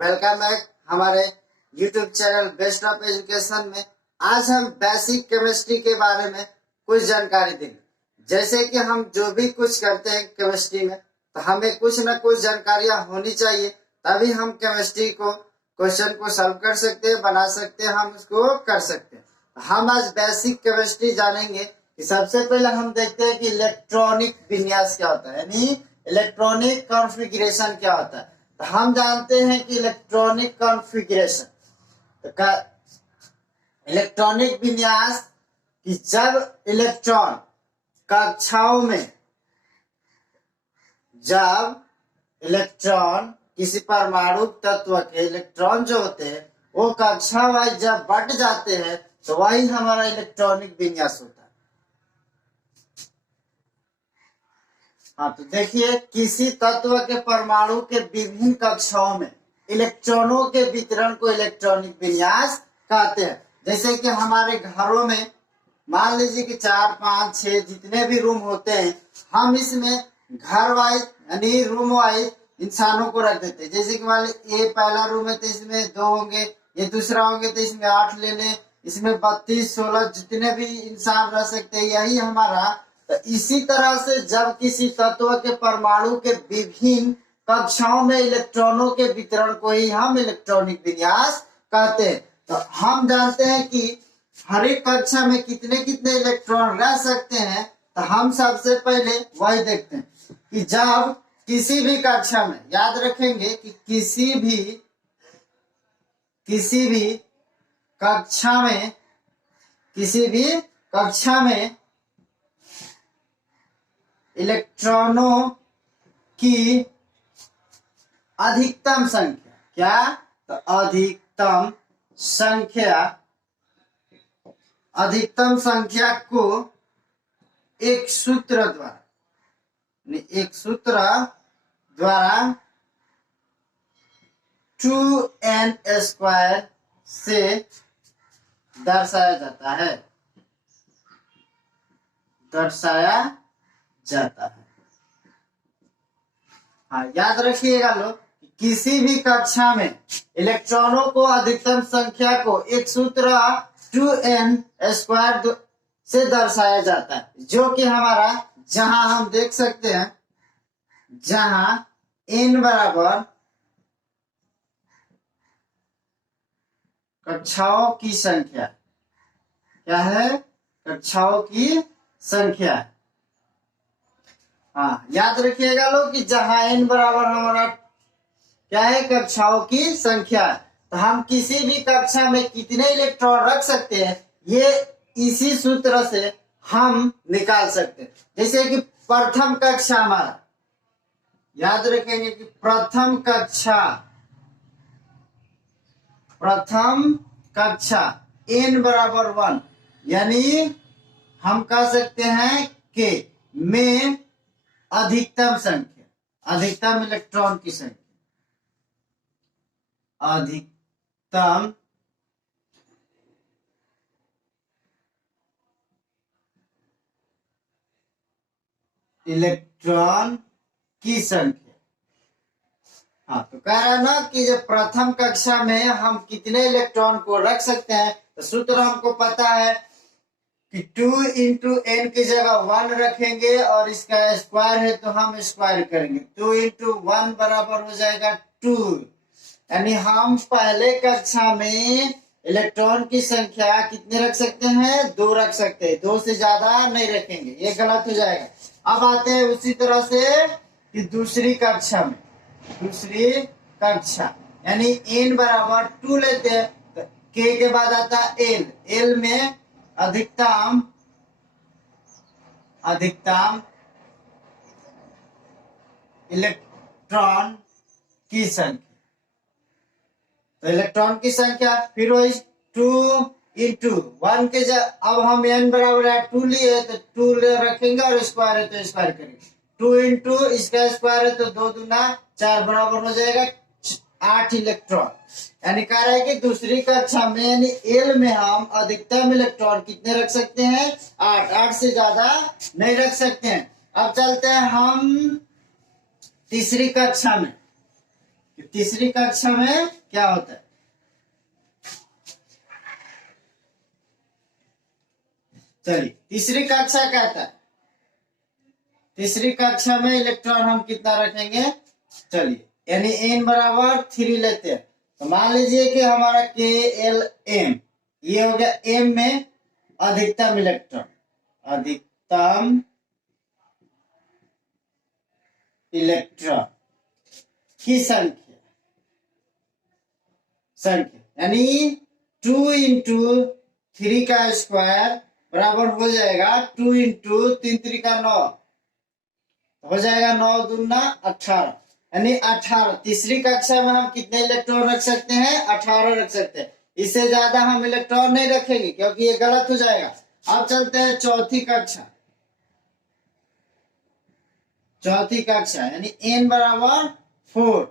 Welcome back हमारे YouTube channel best of education में। आज हम बेसिक केमिस्ट्री के बारे में कुछ जानकारी देंगे। जैसे कि हम जो भी कुछ करते हैं केमिस्ट्री में, तो हमें कुछ न कुछ जानकारियां होनी चाहिए, तभी हम केमिस्ट्री को क्वेश्चन को सॉल्व कर सकते हैं, बना सकते हैं, हम उसको कर सकते हैं। हम आज बेसिक केमिस्ट्री जानेंगे कि सबसे पहले हम देखते हैं कि इलेक्ट्रॉनिक विन्यास क्या होता है, यानी इलेक्ट्रॉनिक कॉन्फ़िगरेशन क्या होता है। तो हम जानते हैं कि इलेक्ट्रॉनिक कॉन्फ़िगरेशन इलेक्ट्रॉनिक विन्यास कि जब इलेक्ट्रॉन कक्षाओं में किसी परमाणु तत्व के इलेक्ट्रॉन जो होते हैं वो कक्षा वाइज जब बढ़ जाते हैं तो वही हमारा इलेक्ट्रॉनिक विन्यास होता है। हाँ, तो देखिए, किसी तत्व के परमाणु के विभिन्न कक्षाओं में इलेक्ट्रॉनों के वितरण को इलेक्ट्रॉनिक विन्यास कहते हैं। जैसे कि हमारे घरों में मान लीजिए कि 4, 5, 6 जितने भी रूम होते हैं, हम इसमें घर वाइज यानी रूम वाइज इंसानों को रख देते हैं। जैसे कि मान लीजिए ये पहला रूम है तो इसमें 2 होंगे, ये दूसरा होंगे तो इसमें 8 ले लें, इसमें 32, 16 जितने भी इंसान रह सकते हैं, यही हमारा। तो इसी तरह से जब किसी तत्व के परमाणु के विभिन्न कक्षाओं में इलेक्ट्रॉनों के वितरण को ही हम इलेक्ट्रॉनिक विन्यास कहते हैं। तो हम जानते हैं कि हर एक कक्षा में कितने कितने इलेक्ट्रॉन रह सकते हैं। तो हम सबसे पहले वही देखते हैं कि जब किसी भी कक्षा में, याद रखेंगे कि किसी भी कक्षा में इलेक्ट्रॉनों की अधिकतम संख्या, क्या? तो अधिकतम संख्या को एक सूत्र द्वारा 2n² से दर्शाया जाता है। हाँ, याद रखिएगा लोग, किसी भी कक्षा में इलेक्ट्रॉनों को अधिकतम संख्या को एक सूत्र 2n² से दर्शाया जाता है, जो कि हमारा, जहां हम देख सकते हैं, जहां n बराबर कक्षाओं की संख्या, क्या है? कक्षाओं की संख्या। हाँ, याद रखिएगा लोग कि जहां n बराबर हमारा क्या है? कक्षाओं की संख्या। तो हम किसी भी कक्षा में कितने इलेक्ट्रॉन रख सकते हैं, ये इसी सूत्र से हम निकाल सकते हैं। जैसे कि प्रथम कक्षा हमारा, याद रखेंगे कि प्रथम कक्षा n बराबर 1, यानी हम कह सकते हैं कि में अधिकतम इलेक्ट्रॉन की संख्या, अधिकतम इलेक्ट्रॉन की संख्या। हाँ, तो कह रहा है ना कि जब प्रथम कक्षा में हम कितने इलेक्ट्रॉन को रख सकते हैं, तो सूत्र हमको पता है कि 2 × n की जगह 1 रखेंगे और इसका स्क्वायर है तो हम स्क्वायर करेंगे। 2 × 1 बराबर हो जाएगा 2, यानी हम पहले कक्षा में इलेक्ट्रॉन की संख्या कितने रख सकते हैं? 2 रख सकते हैं, 2 से ज्यादा नहीं रखेंगे, ये गलत हो जाएगा। अब आते हैं उसी तरह से कि दूसरी कक्षा यानी n बराबर 2 लेते हैं, तो k के बाद आता है l में अधिकतम इलेक्ट्रॉन की संख्या। तो इलेक्ट्रॉन की संख्या फिर वही 2 × 1 के अब हम n बराबर 2 लिए तो 2 रखेंगे और स्क्वायर है तो स्क्वायर करेंगे। 2 × इसका स्क्वायर है तो 2 दूना 4 बराबर हो जाएगा 8 इलेक्ट्रॉन। यानी कह रहा है कि दूसरी कक्षा में यानी एल में हम अधिकतम इलेक्ट्रॉन कितने रख सकते हैं? 8 से ज्यादा नहीं रख सकते हैं। अब चलते हैं हम तीसरी कक्षा में। कि तीसरी कक्षा में क्या होता है। चलिए तीसरी कक्षा कहता है, तीसरी कक्षा में इलेक्ट्रॉन हम कितना रखेंगे। चलिए यानी n बराबर 3 लेते हैं, तो मान लीजिए कि हमारा के एल एम, ये हो गया m में अधिकतम इलेक्ट्रॉन, अधिकतम इलेक्ट्रॉन की संख्या, यानी 2 इंटू 3 का स्क्वायर बराबर हो जाएगा 2 इंटू 3 3 का 9, हो जाएगा 9 दूना 18, यानी 18। तीसरी कक्षा में हम कितने इलेक्ट्रॉन रख सकते हैं, 18 रख सकते हैं। इससे ज्यादा हम इलेक्ट्रॉन नहीं रखेंगे क्योंकि ये गलत हो जाएगा। अब चलते हैं चौथी कक्षा, चौथी कक्षा यानी n बराबर 4,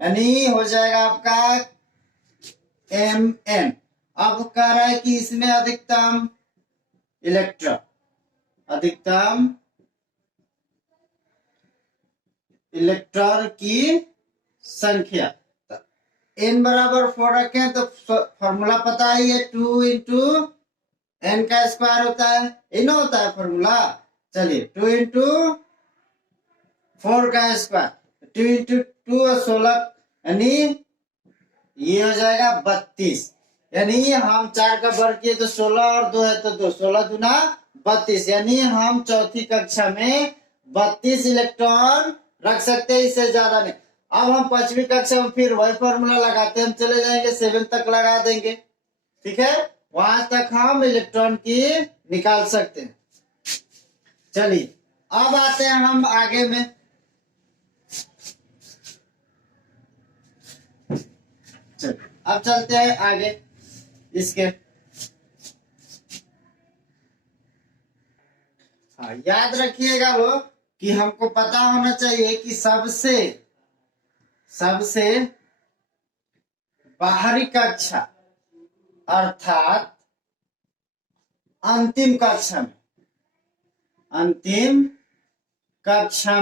यानी हो जाएगा आपका mn। अब कह रहा है कि इसमें अधिकतम इलेक्ट्रॉन, अधिकतम इलेक्ट्रॉन की संख्या, तो n बराबर 4 रखें तो फॉर्मूला पता ही है, 2 इंटू n का स्क्वायर होता है, ये ना होता है फॉर्मूला। चलिए 2 इंटू 4 का स्क्वायर, 2 इंटू 2 16, यानी ये हो जाएगा 32। यानी हम 4 का वर्ग किए तो 16 और 2 है तो 2, 16 दूना 32, यानी हम चौथी कक्षा में 32 इलेक्ट्रॉन रख सकते हैं, इससे ज्यादा नहीं। अब हम पांचवी कक्षा में फिर वही फॉर्मूला लगाते हैं, हम चले जाएंगे 7 तक लगा देंगे, ठीक है, वहां तक हम इलेक्ट्रॉन की निकाल सकते हैं। चलिए अब आते हैं हम आगे में, चलिए अब चलते हैं आगे इसके। हाँ याद रखिएगा वो कि हमको पता होना चाहिए कि सबसे बाहरी कक्षा अर्थात अंतिम कक्षा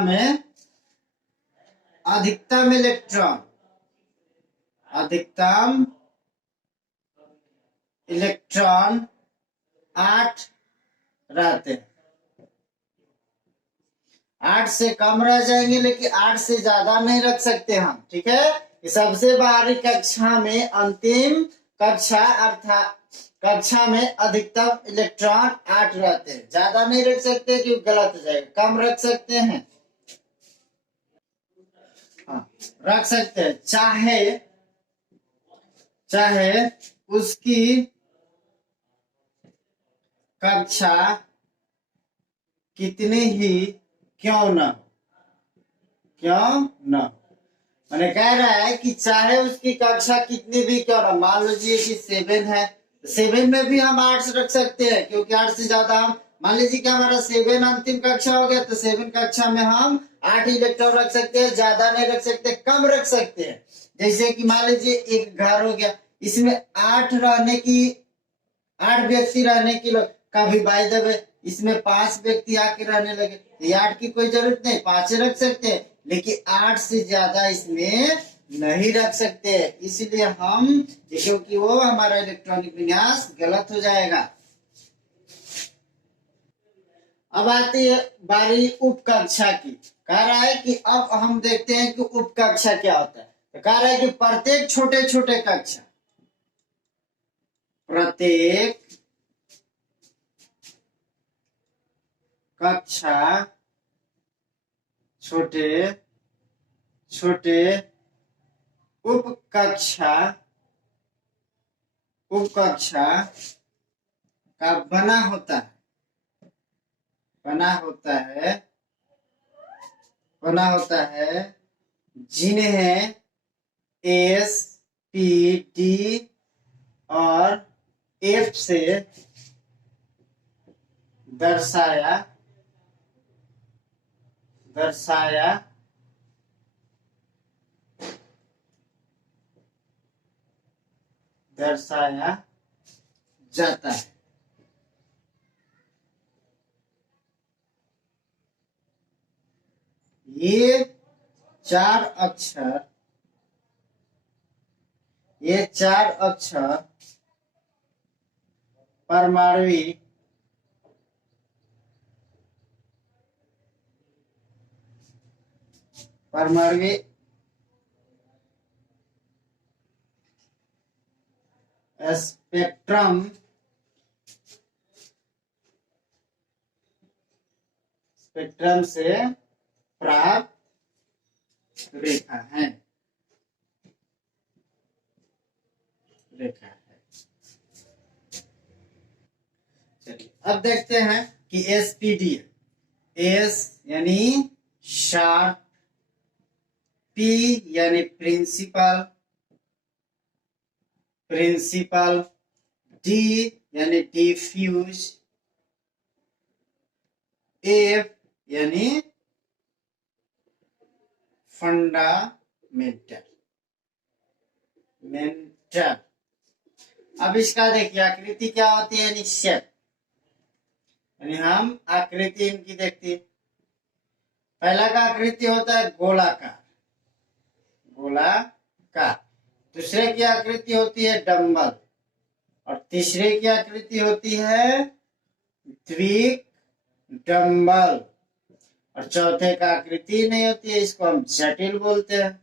में अधिकतम इलेक्ट्रॉन 8 रहते हैं। 8 से कम रह जाएंगे लेकिन 8 से ज्यादा नहीं रख सकते हम, ठीक है। सबसे बाहरी कक्षा में अंतिम कक्षा अर्थात कक्षा में अधिकतम इलेक्ट्रॉन 8 रहते हैं, ज्यादा नहीं रख सकते क्योंकि गलत हो जाएगा, कम रख सकते हैं। हाँ रख सकते हैं, चाहे उसकी कक्षा कितनी ही क्यों न मैंने कह रहा है कि चाहे उसकी कक्षा कितनी भी क्यों ना, मान लीजिए कि 7 है, 7 में भी हम 8 रख सकते हैं क्योंकि 8 से ज्यादा हम, मान लीजिए कि हमारा 7 अंतिम कक्षा हो गया तो 7 कक्षा में हम 8 इलेक्ट्रॉन रख सकते हैं, ज्यादा नहीं रख सकते, कम रख सकते हैं। जैसे कि मान लीजिए एक घर हो गया, इसमें 8 व्यक्ति रहने की कभी बाय द वे इसमें 5 व्यक्ति आके रहने लगे तो 8 की कोई जरूरत नहीं, 5 रख सकते हैं, लेकिन 8 से ज्यादा इसमें नहीं रख सकते, इसलिए हम, क्योंकि वो हमारा इलेक्ट्रॉनिक विन्यास गलत हो जाएगा। अब आती है बारी उप कक्षा की। कह रहा है कि अब हम देखते हैं कि उप कक्षा क्या होता है। तो कह रहा है कि प्रत्येक छोटे छोटे कक्षा, प्रत्येक कक्षा छोटे छोटे उप कक्षा का बना होता है जिन्हें एस पी डी और एफ से दर्शाया जाता है। ये 4 अक्षर ये 4 अक्षर परमाणविक परमाणविक स्पेक्ट्रम से प्राप्त रेखा है। चलिए अब देखते हैं कि एसपीडी, एस यानी शार्प, पी यानी प्रिंसिपल, डी यानी डिफ्यूज, एफ यानी फंडामेंटल। अब इसका देखिए आकृति क्या होती है, निश्चय यानी हम आकृति इनकी देखते हैं। पहला का आकृति होता है गोलाकार, दूसरे की आकृति होती है डंबल, और तीसरे की आकृति होती है द्विक डंबल, और चौथे का आकृति नहीं होती है, इसको हम जटिल बोलते हैं।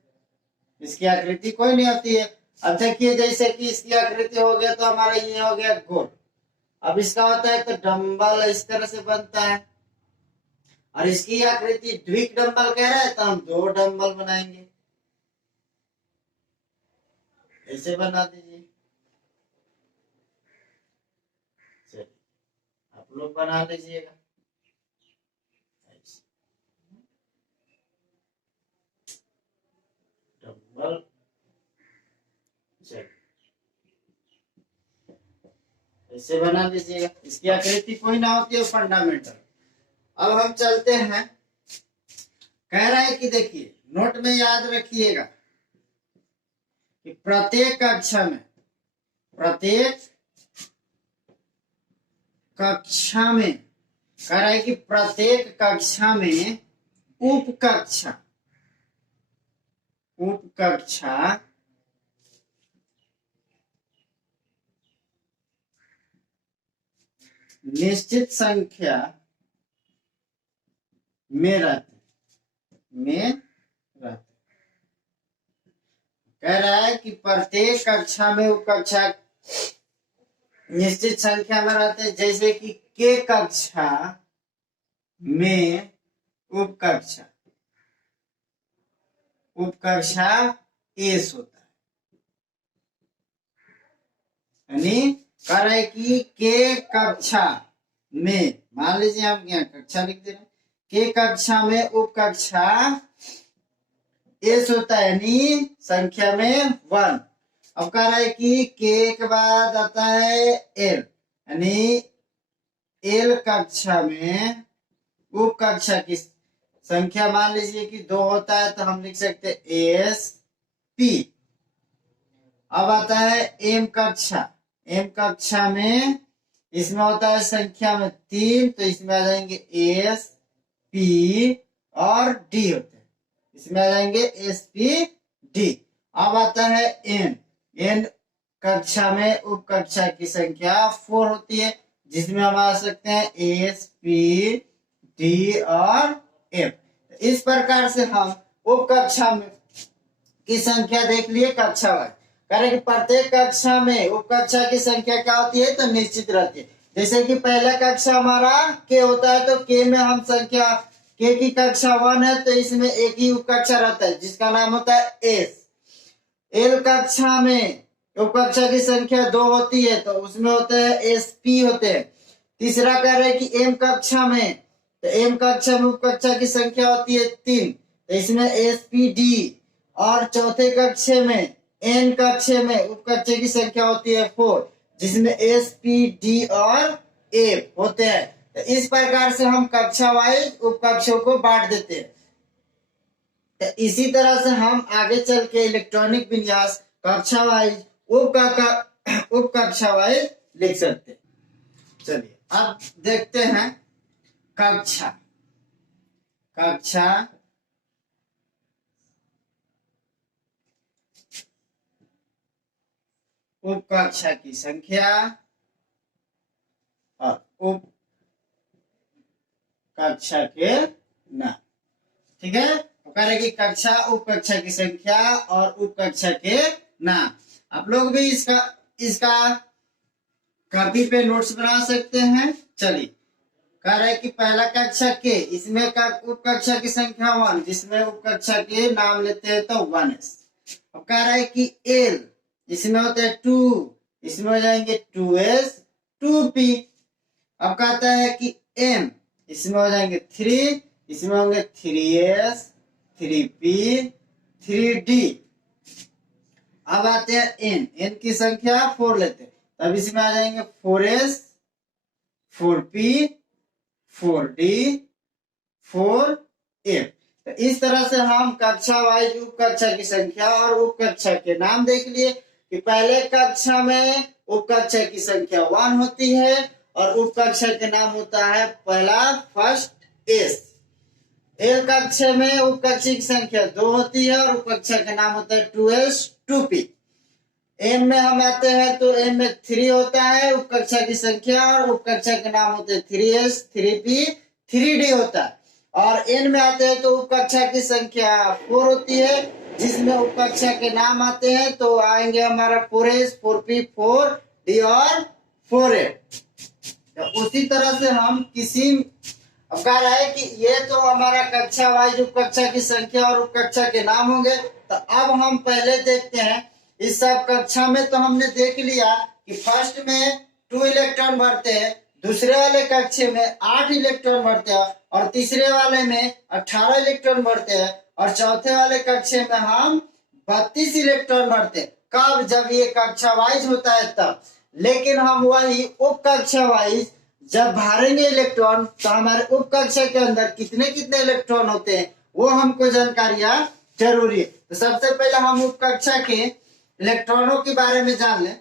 इसकी आकृति कोई नहीं होती है। अब देखिए जैसे कि इसकी आकृति हो गया तो हमारा ये हो गया गोल। अब इसका होता है तो डंबल इस तरह से बनता है, और इसकी आकृति द्विक डंबल कह रहे हैं तो हम 2 डंबल बनाएंगे, ऐसे बना दीजिए। चलिए आप लोग बना लीजिएगा। डंबल ऐसे बना दीजिएगा, इसकी आकृति कोई ना होती है फंडामेंटल। अब हम चलते हैं, कह रहा है कि देखिए नोट में याद रखिएगा कि प्रत्येक कक्षा में कह रहा है कि प्रत्येक कक्षा में उप कक्षा निश्चित संख्या में रहते। कह रहा है कि प्रत्येक कक्षा में उप कक्षा निश्चित संख्या में रहते हैं, जैसे कि के कक्षा में उप कक्षा एस होता है। यानी कह रहे कि के कक्षा में, मान लीजिए हम यहाँ कक्षा लिख दे रहे हैं, के कक्षा में उप कक्षा एस होता है, यानी संख्या में 1। अब कह रहा है कि के के बाद आता है एल, यानी एल कक्षा में उप कक्षा की संख्या मान लीजिए कि 2 होता है तो हम लिख सकते हैं एस पी। अब आता है एम कक्षा में इसमें होता है संख्या में 3, तो इसमें आ जाएंगे एस पी, और डी होते हैं, इसमें आ जाएंगे एस पी डी। अब आता है एन कक्षा में उप कक्षा की संख्या 4 होती है, जिसमें हम आ सकते हैं एस पी डी और एफ। इस प्रकार से हम उप कक्षा में की संख्या देख लिए कक्षा वार। कारण कि प्रत्येक कक्षा में उप कक्षा की संख्या क्या होती है तो निश्चित रहती है। जैसे कि पहला कक्षा हमारा के होता है तो के में हम संख्या के की कक्षा 1 है तो इसमें एक ही उप कक्षा रहता है जिसका नाम होता है एस। एल कक्षा में उप कक्षा की संख्या 2 होती है तो उसमें होते हैं एस पी होते हैं। तीसरा कह रहे हैं कि एम कक्षा में, तो एम कक्षा में उप कक्षा की संख्या होती है 3, तो इसमें एस पी डी। और चौथे कक्षे में एन कक्षे में उप कक्षा की संख्या होती है 4, जिसमें एस पी डी और एफ होते हैं। तो इस प्रकार से हम कक्षा वाइज उप कक्षों को बांट देते हैं। तो इसी तरह से हम आगे चल के इलेक्ट्रॉनिक विन्यास कक्षा वाइज उप कक्षा वाइज लिख सकते हैं। चलिए अब देखते हैं कक्षा उप कक्षा की संख्या और उप कक्षा के नाम। ठीक है, तो करेगी कक्षा उप कक्षा की संख्या और उप कक्षा के नाम। आप लोग भी इसका कॉपी पे नोट्स बना सकते हैं। चलिए, कह रहे कि पहला कक्षा के, इसमें का उप कक्षा की संख्या 1, जिसमें उप कक्षा के नाम लेते हैं तो 1s। अब कह रहा है कि एल, इसमें होते हैं 2, इसमें हो जाएंगे 2s 2p। अब कहता है कि एम, इसमें हो जाएंगे 3, इसमें होंगे 3s 3p 3d। अब आते हैं एन, एन की संख्या 4 लेते हैं, तब इसमें आ जाएंगे 4s 4p 4d 4f। तो इस तरह से हम कक्षा वाइज उप कक्षा की संख्या और उप कक्षा के नाम देख लिए कि पहले कक्षा में उप कक्षा की संख्या 1 होती है और उप कक्षा के नाम होता है पहला फर्स्ट एस। एल कक्षा में उप कक्षा की संख्या 2 होती है और उप कक्षा के नाम होता है 2s 2p। एम में हम आते हैं तो एम में 3 होता है उप कक्षा की संख्या और उप कक्षा के नाम होते हैं 3s 3p 3d होता है। और एन में आते हैं तो उप कक्षा की संख्या 4 होती है, जिसमें उप कक्षा के नाम आते हैं तो आएंगे हमारा 4s 4p 4d और 4f। तो उसी तरह से हम किसी, अब कह रहा है कि ये तो हमारा कक्षा वाइज उप कक्षा की संख्या और उप कक्षा के नाम होंगे। तो अब हम पहले देखते हैं इस सब कक्षा में तो हमने देख लिया कि फर्स्ट में 2 इलेक्ट्रॉन भरते हैं, दूसरे वाले कक्षा में 8 इलेक्ट्रॉन भरते हैं और तीसरे वाले में 18 इलेक्ट्रॉन भरते हैं और चौथे वाले कक्षा में हम 32 इलेक्ट्रॉन भरते हैं। कब? जब ये कक्षा वाइज होता है तब। लेकिन हम वही उप कक्षा वाइज जब भरेंगे इलेक्ट्रॉन तो हमारे उप कक्षा के अंदर कितने कितने इलेक्ट्रॉन होते हैं वो हमको जानकारियां जरूरी है। तो सबसे पहले हम उप कक्षा के इलेक्ट्रॉनों के बारे में जान लें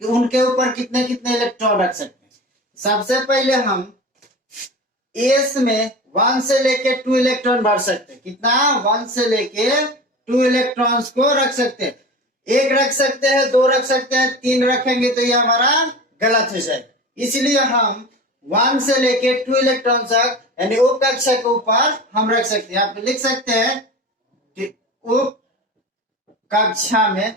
कि उनके ऊपर कितने कितने इलेक्ट्रॉन रख सकते हैं। सबसे पहले हम एस में 1 से लेके 2 इलेक्ट्रॉन भर सकते हैं। कितना? 1 से लेके 2 इलेक्ट्रॉन्स को रख सकते हैं। 1 रख सकते हैं, 2 रख सकते हैं, 3 रखेंगे तो ये हमारा गलत हो जाएगा। इसलिए हम 1 से लेके 2 इलेक्ट्रॉन तक यानी उप कक्षा के ऊपर हम रख सकते हैं। आप लिख सकते हैं कि उप कक्षा में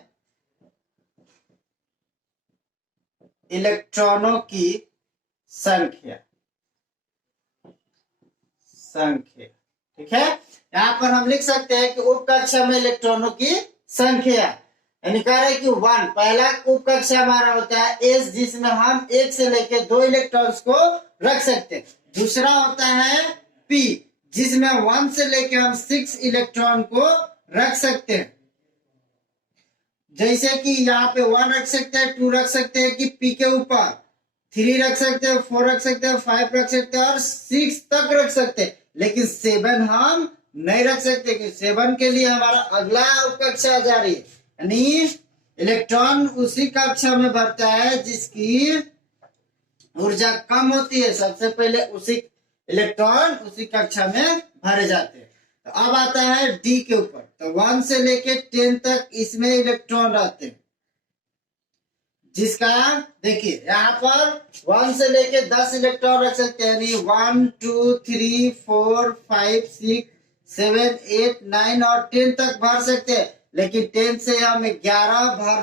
इलेक्ट्रॉनों की संख्या, ठीक है। यहाँ पर हम लिख सकते हैं कि उप कक्षा में इलेक्ट्रॉनों की संख्या यानी कह रहे हैं कि 1 पहला उप कक्षा हमारा होता है एस, जिसमें हम 1 से लेके 2 इलेक्ट्रॉन्स को रख सकते हैं। दूसरा होता है पी, जिसमें 1 से लेके हम 6 इलेक्ट्रॉन को रख सकते हैं। जैसे कि यहाँ पे 1 रख सकते हैं, 2 रख सकते हैं कि पी के ऊपर, 3 रख सकते हैं, 4 रख सकते हैं, 5 रख सकते हैं और 6 तक रख सकते हैं। लेकिन 7 हम नहीं रख सकते क्योंकि 7 के लिए हमारा अगला उप कक्षा जा रही है। यानी इलेक्ट्रॉन उसी कक्षा में भरता है जिसकी ऊर्जा कम होती है। सबसे पहले उसी इलेक्ट्रॉन उसी कक्षा में भरे जाते हैं। तो अब आता है डी के ऊपर, तो 1 से लेके 10 तक इसमें इलेक्ट्रॉन रहते हैं, जिसका देखिए यहाँ पर 1 से लेके 10 इलेक्ट्रॉन रख सकते हैं। यानी 1 2 3 4 5 6 7 8 9 और 10 तक भर सकते हैं। लेकिन 10 से हम 11 भर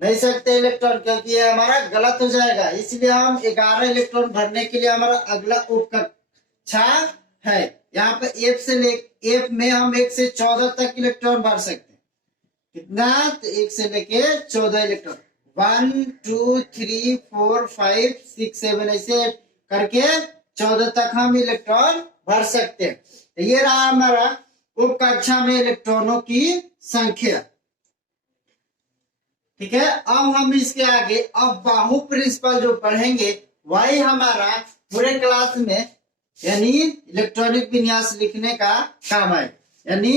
नहीं सकते इलेक्ट्रॉन, क्योंकि ये हमारा गलत हो जाएगा। इसलिए हम 11 इलेक्ट्रॉन भरने के लिए हमारा अगला उप कक्षा है। यहाँ पे एफ में हम 1 से 14 तक इलेक्ट्रॉन भर सकते हैं। कितना? तो 1 से लेके 14 इलेक्ट्रॉन, 1 2 3 4 5 6 7 ऐसे करके 14 तक हम इलेक्ट्रॉन भर सकते हैं। तो ये रहा हमारा उप कक्षा में इलेक्ट्रॉनों की संख्या। ठीक है, अब हम इसके आगे अब बाहु प्रिंसिपल जो पढ़ेंगे वही हमारा पूरे क्लास में यानी इलेक्ट्रॉनिक विन्यास लिखने का काम है। यानी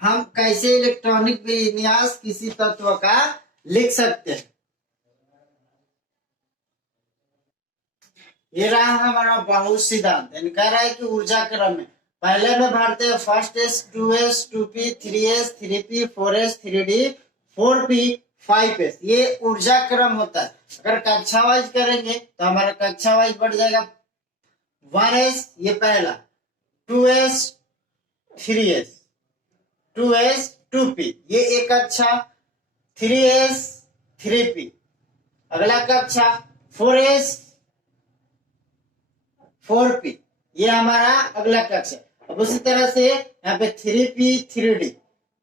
हम कैसे इलेक्ट्रॉनिक विन्यास किसी तत्व का लिख सकते हैं। ये रहा हमारा बाहु सिद्धांत। यानी कह रहा है कि ऊर्जा क्रम में पहले में भरते हैं first S 2s 2p 3s 3p 4s 3d 4p 5s, ये ऊर्जा क्रम होता है। अगर कक्षा वाइज करेंगे तो हमारा कक्षा वाइज बढ़ जाएगा 1s, ये पहला, 2s 3s, 2s 2p, ये एक कक्षा, 3s 3p, अगला कक्षा 4s 4p, ये हमारा अगला कक्षा। अब उसी तरह से यहाँ पे 3p 3d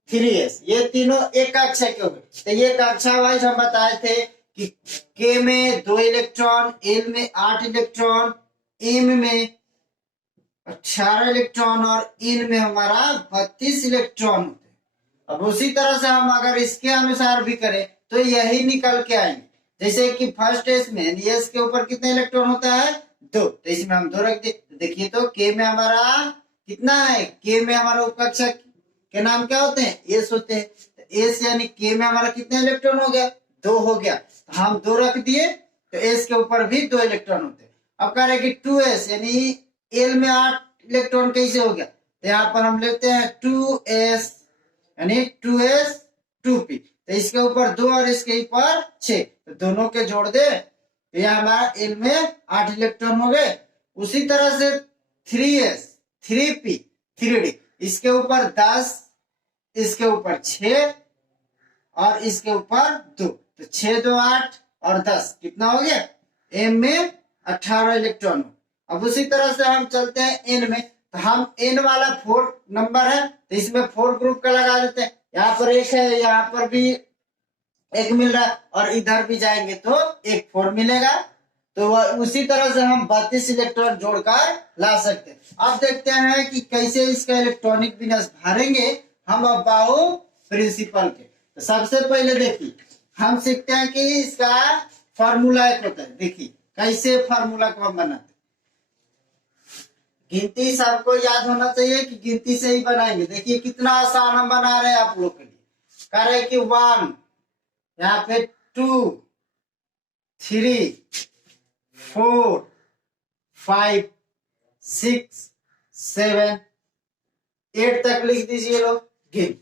3s, ये तीनों एक कक्षा के हो गए। तो ये कक्षा वाइज हम बताए थे कि के में 2 इलेक्ट्रॉन, एल में 8 इलेक्ट्रॉन, एम में 18 इलेक्ट्रॉन और इन में हमारा 32 इलेक्ट्रॉन होते हैं। अब उसी तरह से हम अगर इसके अनुसार भी करें तो यही निकल के आएंगे। जैसे कि फर्स्ट एस में एस के ऊपर कितने इलेक्ट्रॉन होता है? 2, तो इसमें हम 2 रख दिए। देखिए तो के में हमारा कितना है? के में हमारा उपकक्षा के नाम क्या होते हैं? एस होते हैं। तो एस यानी के में हमारा कितने इलेक्ट्रॉन हो गया? 2 हो गया। तो हम 2 रख दिए, तो एस के ऊपर भी 2 इलेक्ट्रॉन होते हैं। अब कह रहे कि 2s यानी एल में 8 इलेक्ट्रॉन कैसे हो गया? तो यहाँ पर हम लेते हैं 2s यानी 2s 2p, तो इसके ऊपर 2 और इसके ऊपर 6, तो दोनों के जोड़ दे तो यह हमारा एल में 8 इलेक्ट्रॉन हो गए। उसी तरह से 3s 3p 3d, इसके ऊपर 10, इसके ऊपर 6 और इसके ऊपर 2, तो 6 2 8 और 10 कितना हो गया? एम में 18 इलेक्ट्रॉन। अब उसी तरह से हम चलते हैं एन में, तो हम एन वाला 4 नंबर है तो इसमें 4 ग्रुप का लगा देते हैं। यहाँ पर एक है, यहाँ पर भी एक मिल रहा है और इधर भी जाएंगे तो एक 4 मिलेगा। तो उसी तरह से हम 32 इलेक्ट्रॉन जोड़कर ला सकते हैं। अब देखते हैं कि कैसे इसका इलेक्ट्रॉनिक विन्यास भरेंगे हम अब बाहु प्रिंसिपल के। तो सबसे पहले देखिए हम सीखते हैं कि इसका फॉर्मूला एक होता है। देखिए कैसे फॉर्मूला को हम बनाते हैं। गिनती सबको याद होना चाहिए कि गिनती से ही बनाएंगे। देखिए कितना आसान हम बना रहे हैं आप लोग के लिए। कह रहे कि 1, यहाँ पे 2, 3, 4, 5, 6, 7, 8 तक लिख दीजिए लोग गिन।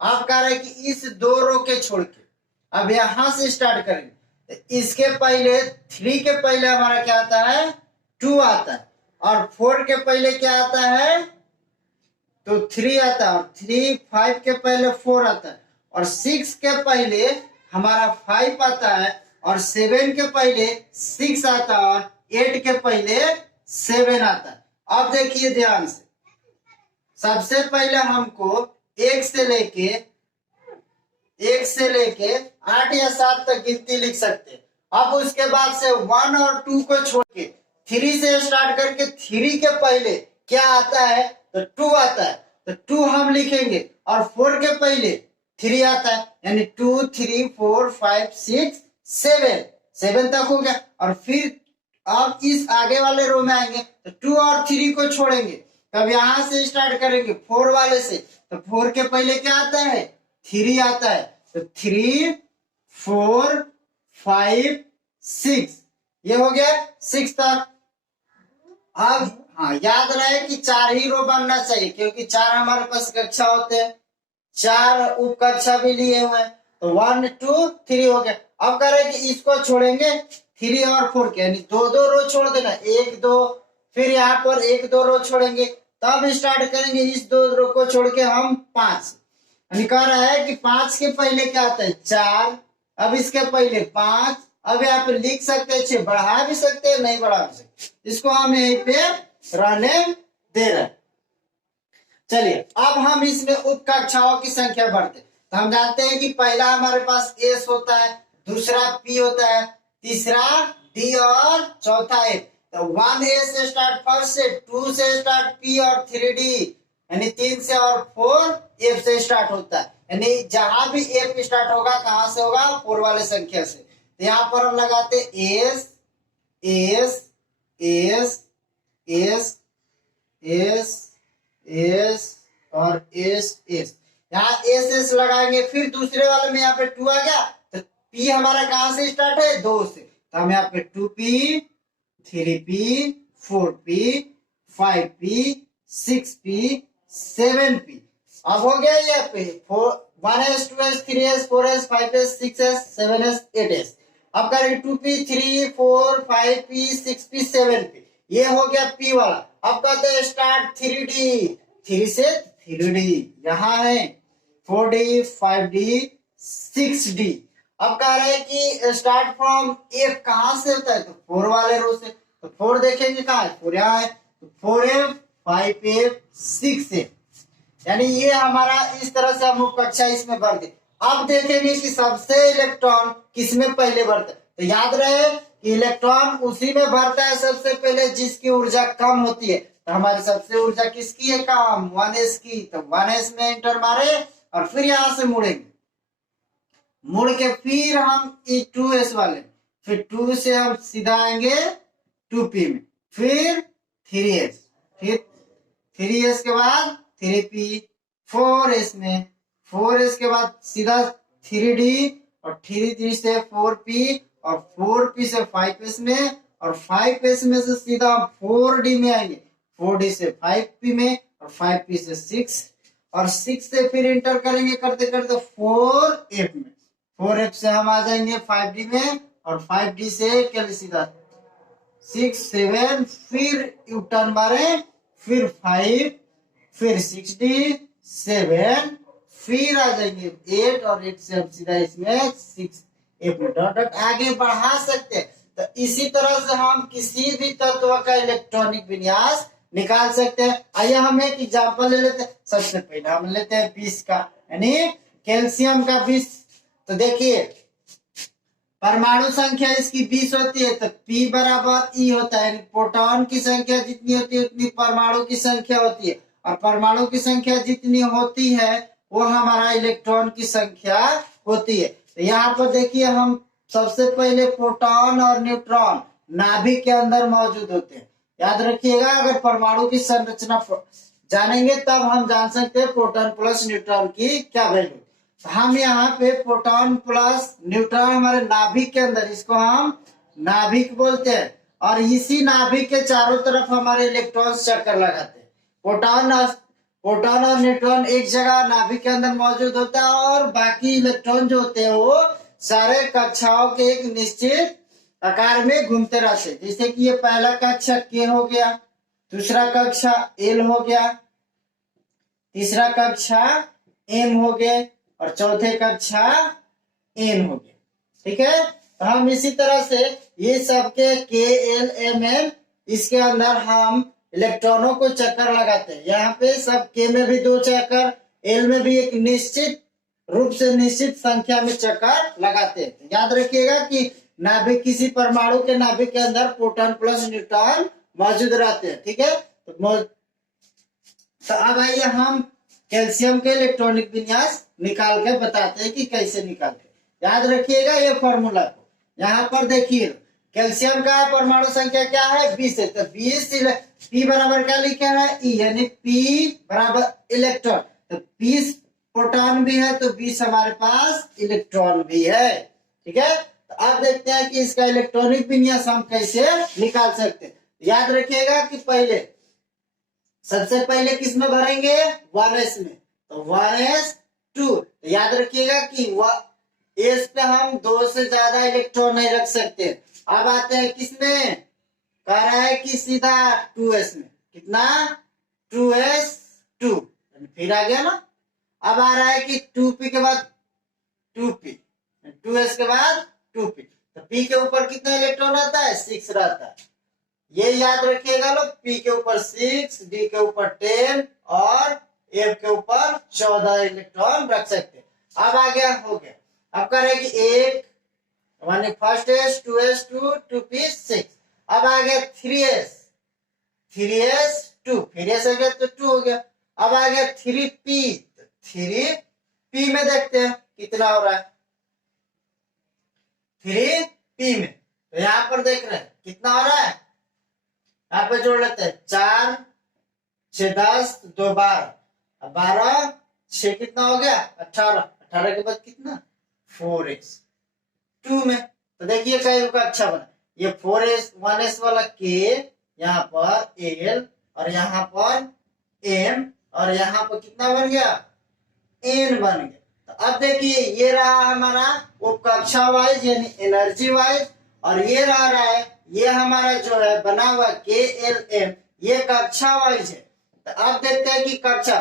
आप कह रहे कि इस 2 रो के छोड़ के अब यहां से स्टार्ट करेंगे। तो इसके पहले 3 के पहले हमारा क्या आता है? 2 आता है और 4 के पहले क्या आता है? तो 3 आता है और 3 5 के पहले 4 आता है और 6 के पहले हमारा 5 आता है और 7 के पहले 6 आता है और 8 के पहले 7 आता है। अब देखिए ध्यान से, सबसे पहले हमको 1 से लेके 8 या 7 तक गिनती लिख सकते हैं। अब उसके बाद से 1 और 2 को छोड़ के 3 से स्टार्ट करके 3 के पहले क्या आता है? तो 2 आता है, तो 2 हम लिखेंगे और 4 के पहले 3 आता है यानी 2 3 4 5 6 7 तक हो गया। और फिर अब इस आगे वाले रो में आएंगे तो 2 और 3 को छोड़ेंगे, तब यहां से स्टार्ट करेंगे 4 वाले से। तो 4 के पहले क्या आता है? 3 आता है, तो 3 4 5 6, ये हो गया 6 तक। अब हाँ याद रहे कि 4 ही रो बनना चाहिए क्योंकि 4 हमारे पास कक्षा होते हैं, 4 उप कक्षा भी लिए हुए हैं। तो 1 2 3 हो गया। अब कह रहे कि इसको छोड़ेंगे 3 और 4 के यानी 2 रो छोड़ देना, 1 2, फिर यहाँ पर 1 2 रो छोड़ेंगे, तब स्टार्ट करेंगे इस 2 रो को छोड़ के हम 5। यानी कह रहा है कि 5 के पहले क्या आता है? 4, अब इसके पहले 5, अब यहाँ पे लिख सकते हैं 6, बढ़ा भी सकते हैं नहीं बढ़ा भी सकते, इसको हम यहीं पे रहने दे रहे हैं। चलिए अब हम इसमें उप कक्षाओं की संख्या बढ़ते, तो हम जानते हैं कि पहला हमारे पास एस होता है, दूसरा पी होता है, तीसरा डी और चौथा एफ। तो 1A से स्टार्ट फर्स्ट से, 2 से स्टार्ट पी और 3D यानी 3 से और 4 एफ से स्टार्ट होता है। यानी जहां भी एफ स्टार्ट होगा कहां से होगा? 4 वाले संख्या से। तो यहाँ पर हम लगाते S S S S S S और एस एस, यहाँ एस एस लगाएंगे। फिर दूसरे वाले में यहाँ पे 2 आ गया, तो पी हमारा कहां से स्टार्ट है? 2 से, तो हम यहाँ पे 2p 3p 4p 5p 6p 7p। अब हो गया यहाँ पे 1s 2s 3s 4s 5s 6s 7s 8s। अब करेंगे 2p 3 4 5p 6p 7p, ये हो गया p वाला। अब कहते हैं स्टार्ट 3d, 3 से 3d यहाँ है 4d 5d 6d। अब कह रहे हैं कि स्टार्ट फ्रॉम f कहां से होता है, तो 4 वाले रो से, तो 4 देखेंगे कहा है, 4 यहाँ है, तो 4f 5f 6f, यानी ये हमारा इस तरह से हम कक्षा इसमें भर दे। अब देखेंगे कि सबसे इलेक्ट्रॉन किसमें पहले भरता है, तो याद रहे कि इलेक्ट्रॉन उसी में भरता है सबसे पहले जिसकी ऊर्जा कम होती है। तो हमारी सबसे ऊर्जा किसकी है कम, 1s की, तो 1s में एंटर मारे और फिर यहां से मुड़ेंगे, मुड़ के फिर हम 2s वाले, फिर 2 से हम सीधा आएंगे 2p में, फिर 3s, फिर 3s के बाद 3p, 4s में, 4s के बाद सीधा 3d और 3 से 4p और 4p से 5s में और 5s में से सीधा 4d में आएंगे, 4d से 5p में और 5p से 6 और 6 से फिर इंटर करेंगे करते करते 4f में, 4f से हम आ जाएंगे 5d में और 5d से क्या सीधा 6 7 फिर यू टर्न मारे, फिर 5 फिर 6d 7 फिर आ जाएंगे 8 और 8 से हम सीधा इसमें 6 एक डॉट आगे बढ़ा सकते हैं। तो इसी तरह से हम किसी भी तत्व का इलेक्ट्रॉनिक विन्यास निकाल सकते हैं। आइए हम एक एग्जांपल ले लेते हैं। सबसे पहले हम लेते हैं 20 का, यानी कैल्शियम का 20। तो देखिए परमाणु संख्या इसकी 20 होती है, तो P बराबर E होता है, प्रोटॉन की संख्या जितनी होती है उतनी परमाणु की संख्या होती है, और परमाणु की संख्या जितनी होती है वो हमारा इलेक्ट्रॉन की संख्या होती है। तो यहाँ पर देखिए हम सबसे पहले प्रोटॉन और न्यूट्रॉन नाभिक के अंदर मौजूद होते हैं। याद रखिएगा, अगर परमाणु की संरचना जानेंगे तब हम जान सकते हैं प्रोटॉन प्लस न्यूट्रॉन की क्या वैल्यू। हम यहाँ पे प्रोटॉन प्लस न्यूट्रॉन हमारे नाभिक के अंदर, इसको हम नाभिक बोलते हैं, और इसी नाभिक के चारों तरफ हमारे इलेक्ट्रॉन चक्कर लगाते हैं। प्रोटॉन और न्यूट्रॉन एक जगह नाभिक के अंदर मौजूद होता है, और बाकी इलेक्ट्रॉन जो होते हैं वो सारे कक्षाओं के एक निश्चित आकार में घूमते रहते हैं। जैसे कि ये पहला कक्षा K हो गया, दूसरा कक्षा L हो गया, तीसरा कक्षा M हो गया और चौथे कक्षा N हो गया। ठीक है, तो हम इसी तरह से ये सबके KLMN इसके अंदर हम इलेक्ट्रॉनों को चक्कर लगाते हैं। यहाँ पे सब K में भी 2 चक्कर, L में भी एक निश्चित रूप से निश्चित संख्या में चक्कर लगाते हैं। याद रखिएगा कि नाभिक, किसी परमाणु के नाभिक के अंदर प्रोटॉन प्लस न्यूट्रॉन मौजूद रहते हैं। ठीक है, तो अब आइए हम कैल्शियम के इलेक्ट्रॉनिक विन्यास निकाल के बताते हैं कि कैसे निकालते। याद रखिएगा ये फॉर्मूला को। यहाँ पर देखिए कैल्शियम का परमाणु संख्या क्या है 20 है, तो 20 P बराबर क्या लिखा है E, यानी P बराबर इलेक्ट्रॉन, तो 20 प्रोटॉन भी है तो 20 हमारे पास इलेक्ट्रॉन भी है। ठीक है, तो अब देखते हैं कि इसका इलेक्ट्रॉनिक विन्यास हम कैसे निकाल सकते हैं। याद रखिएगा कि पहले सबसे पहले किस में भरेंगे 1s में, तो 1s2। तो याद रखिएगा कि s पे हम 2 से ज्यादा इलेक्ट्रॉन नहीं रख सकते। अब आते हैं किसमें, कह रहा है कि सीधा 2s में, कितना 2s2, फिर आ गया ना। अब आ रहा है कि 2p के बाद 2p, 2s के बाद 2p, तो p के ऊपर कितना इलेक्ट्रॉन रहता है 6 रहता है। ये याद रखिएगा लोग, P के ऊपर 6, D के ऊपर 10 और F के ऊपर 14 इलेक्ट्रॉन रख सकते हैं। अब आ गया, हो गया। अब करेंगे एक माने फर्स्ट S 2s2 2p 6। अब आ गया 3s 3s2, फिर S आ गया तो 2 हो गया। अब आ गया 3p, 3p में देखते हैं कितना हो रहा है 3p में। तो यहाँ पर देख रहे हैं कितना हो रहा है, यहाँ पे जोड़ लेते हैं 4 6 10 2 12, 12 6 कितना हो गया 18, 18 के बाद कितना 4s 2 में। तो देखिए कई का अच्छा बना, ये 4s 1s वाला K, यहाँ पर L और यहाँ पर M और यहाँ पर कितना बन गया N बन गया। तो अब देखिए ये रहा हमारा वो कक्षा वाइज यानी एनर्जी वाइज, और ये रहा है ये हमारा जो है बना हुआ KLM, ये कक्षा वाइज है। तो अब देखते हैं कि कक्षा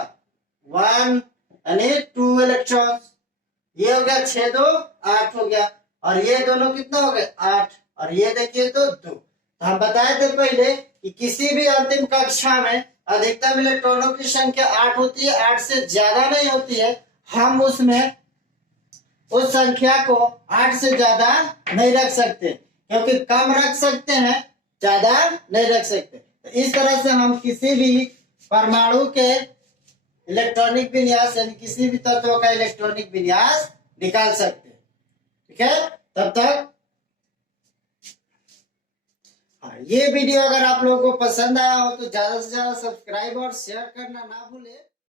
1 यानी 2 इलेक्ट्रॉन, ये हो गया 6 2 8 हो गया, और ये दोनों कितना हो गए 8, और ये देखिए तो 2। तो हम बताए थे पहले कि किसी भी अंतिम कक्षा में अधिकतम इलेक्ट्रॉनों की संख्या 8 होती है, 8 से ज्यादा नहीं होती है। हम उसमें उस संख्या को 8 से ज्यादा नहीं रख सकते, क्योंकि कम रख सकते हैं, ज्यादा नहीं रख सकते। तो इस तरह से हम किसी भी परमाणु के इलेक्ट्रॉनिक विन्यास यानी किसी भी तत्व का इलेक्ट्रॉनिक विन्यास निकाल सकते हैं। ठीक है, तब तक ये वीडियो अगर आप लोगों को पसंद आया हो तो ज्यादा से ज्यादा सब्सक्राइब और शेयर करना ना भूले।